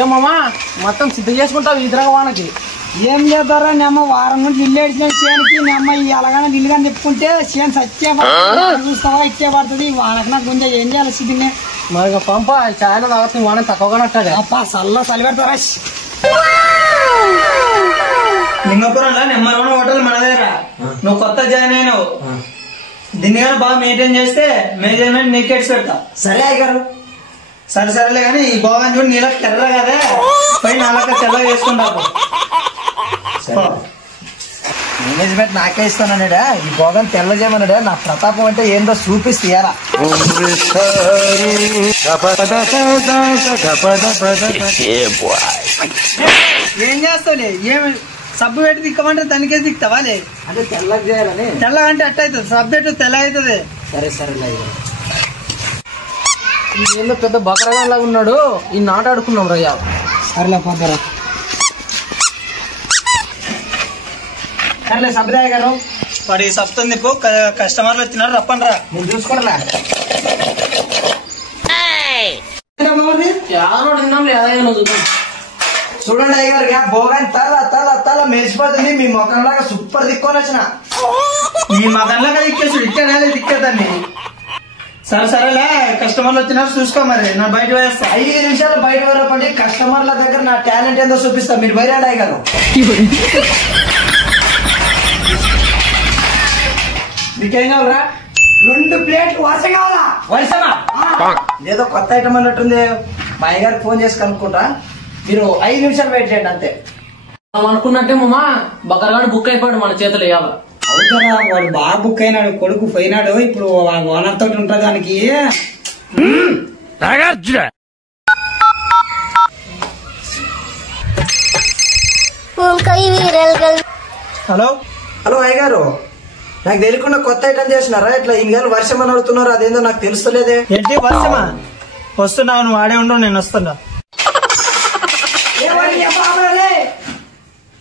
ఏమమ్మా మొత్తం సిద్ధం చేసుకుంటావు ఈ వానకి? ఏం చేద్దారా నెమ్మ వారం నుంచి ఇల్లు ఏడ్చిన చేనికి నెమ్మ ఈ అలాగానే ఇల్లుగా చెప్పుకుంటే చేను సచ్చే చూస్తావా ఇచ్చే పడుతుంది వానకు నాకు గుంజ ఏం చేయాలి సిద్ధిని మరి పంప చాయలో తాగుతుంది వాన తక్కువగా అప్ప చల్ల చలి పెడతారా లింగపురంలో నెంబర్ 1 హోటల్ మన దగ్గర. నువ్వు కొత్త జాయిన్ అయినావు, దీన్ని కానీ బాగా మెయింటైన్ చేస్తే మేనేజ్మెంట్ నీకెట్స్ పెడతా. సరే అయ్యారు సరేలే కానీ ఈ భోగం చూడు నీళ్ళ తెర్ర కదా, పైన అలాగ తెల్ల చేసుకుంటావు. మేనేజ్మెంట్ నాకే ఇస్తానన్నాడా, ఈ భోగం తెల్ల చేయమన్నాడా, నా ప్రతాపం అంటే ఏందో చూపిస్తారా. ఏం చేస్తావులే, ఏమి సబ్బు పెట్టి దిక్కమంటే దానికే దిక్తావా? లే అంటే తెల్లగా చేయాలని. తెల్లగా అంటే అట్ట అవుతుంది, సబ్బు పెట్టు తెల్ల అవుతుంది. సరే సరేలే ఏందో పెద్ద బకరగాలాగా ఉన్నాడు, ఈ నాట ఆడుకున్నాం రయ్యా. సరేలే పోతారా. సరేలే సబ్రాయ్ గారు వాడి సబ్తుంది నిప్పు, కస్టమర్లు వచ్చినారు రప్పని రా. నేను చూసుకోరా చూడండి అయ్యారు భోగాన్ని తల తల తల మెరిసిపోతుంది. మీ ముఖంలాగా సూపర్ దిక్కొని వచ్చిన ఈ మగన్లాగా దిక్కేసు ఇచ్చానే దిక్కేదాన్ని. సరేలే కస్టమర్లు వచ్చినారు చూసుకో, మరి నా బయట వేస్తా. 5 నిమిషాలు బయట వరపండి, కస్టమర్ల దగ్గర నా టాలెంట్ ఏందో చూపిస్తా. మీరు బయట అయ్యారు మీకేం కావాలరా? 2 ప్లేట్లు వరుస కావాలా? వరుసమా? ఏదో కొత్త ఐటమ్ అన్నట్టుంది. మా అయ్యగారికి ఫోన్ చేసి కనుక్కుంటా, మీరు 5 నిమిషాలు వెయిట్ చేయండి అంతే. అనుకున్నట్టే మామా బకరగాడు బుక్ అయిపోయాడు మన చేతులు వేయాలి. అవుతారా, వాడు బాగా బుక్ అయినాడు, కొడుకు పోయినాడు. ఇప్పుడు ఓనర్ తోటి ఉంటా దానికి. హలో హలో అయ్యగారు, నాకు తెలియకుండా కొత్త ఐటమ్ చేసినారా? ఇట్లా ఇన్ని వర్షం అని అడుగుతున్నారు, అదేందో నాకు తెలుస్తలేదే. ఏంటి వర్షమా? వస్తున్నావు, నువ్వు ఆడే ఉండవు, నేను వస్తున్నా.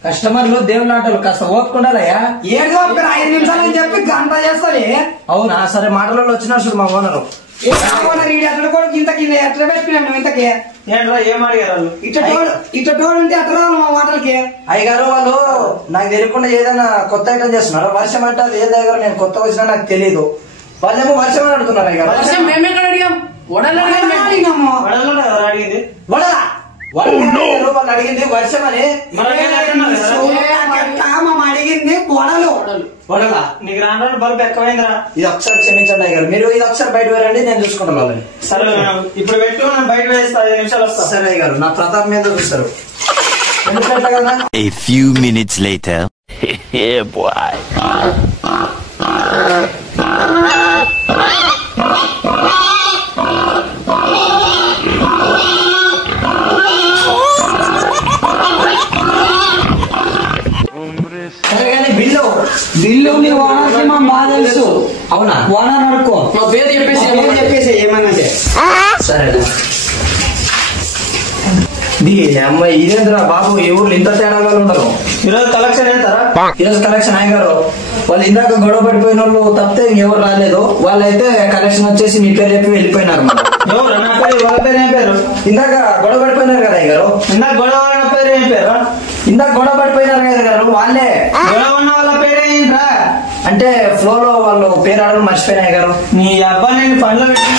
కస్టమర్లు దేవుళ్ళ ఆటలు కాస్త ఓపుకుండాలయ్యా. 5 నిమిషాలు చెప్పి గంట చేస్తారే. అవునా? సరే మాటలలో వచ్చినా చూడు మా ఓనరు. ఇంతకి ఎట్లా పెట్టినాం ఇంతకి ఏంట్రా ఏం అడిగారు వాళ్ళు? ఇట్లా టోడు ఉంటే అట్లా మా మాటలకి. అయ్యగారు వాళ్ళు నాకు తెలియకుండా ఏదైనా కొత్త ఐటమ్ చేస్తున్నారు. వర్షం అంటే అది ఏది అయ్యగారు, నేను కొత్త వచ్చినా నాకు తెలియదు. వాళ్ళేమో వర్షం అని అడుగుతున్నారు అయ్యగారు. మేమెక్కడ అడిగాం? అడిగింది వడలా వాళ్ళు అడిగింది వర్షం అని. అడిగింది వడలు. వడలా? నీకు రాను బల్బ్ ఎక్కువైందిరా. ఇది ఒకసారి క్షమించండి అయ్యారు, మీరు ఇది ఒకసారి బయట వేరండి, నేను చూసుకుంటాను వాళ్ళని. సరే ఇప్పుడు పెట్టు, నేను బయట వేస్తా, 5 నిమిషాలు వస్తా. సరే అయ్యారు, నా ప్రతాప్ మీద చూస్తారు. A few minutes later. Yeah, boy. Bill మీ ఓనర్కి మా బాగా తెలుసు. అవునా? ఓనర్ అడుకో, పేరు చెప్పేసి ఏమన్నా. సరే అమ్మాయి ఇదేంద్రా బాబు, ఈ ఊర్లో ఇంత తేడా వాళ్ళు ఉంటారు. ఈరోజు కలెక్షన్ ఏంటారా? ఈరోజు కలెక్షన్ అయ్యారు. వాళ్ళు ఇందాక గొడవ పడిపోయిన వాళ్ళు తప్పితే ఎవరు రాలేదు. వాళ్ళైతే కలెక్షన్ వచ్చేసి మీ పేరు చెప్పి వెళ్ళిపోయినారు. ఎవరు? నా పేరు, వాళ్ళ పేరు ఏం పేరు? ఇందాక గొడవ పడిపోయినారు కదా అయ్యారు. ఇందాక గొడవ నా పేరు ఏం పేరు? ఇందాక గొడవ పడిపోయినారు కదా గారు, వాళ్ళే. గొడవ ఉన్న వాళ్ళ పేరు ఏంట్రా? అంటే ఫ్లో లో వాళ్ళు పేరు ఆడడం మర్చిపోయినాయి గారు. నీ అబ్బా నేను పనిలో పెట్టి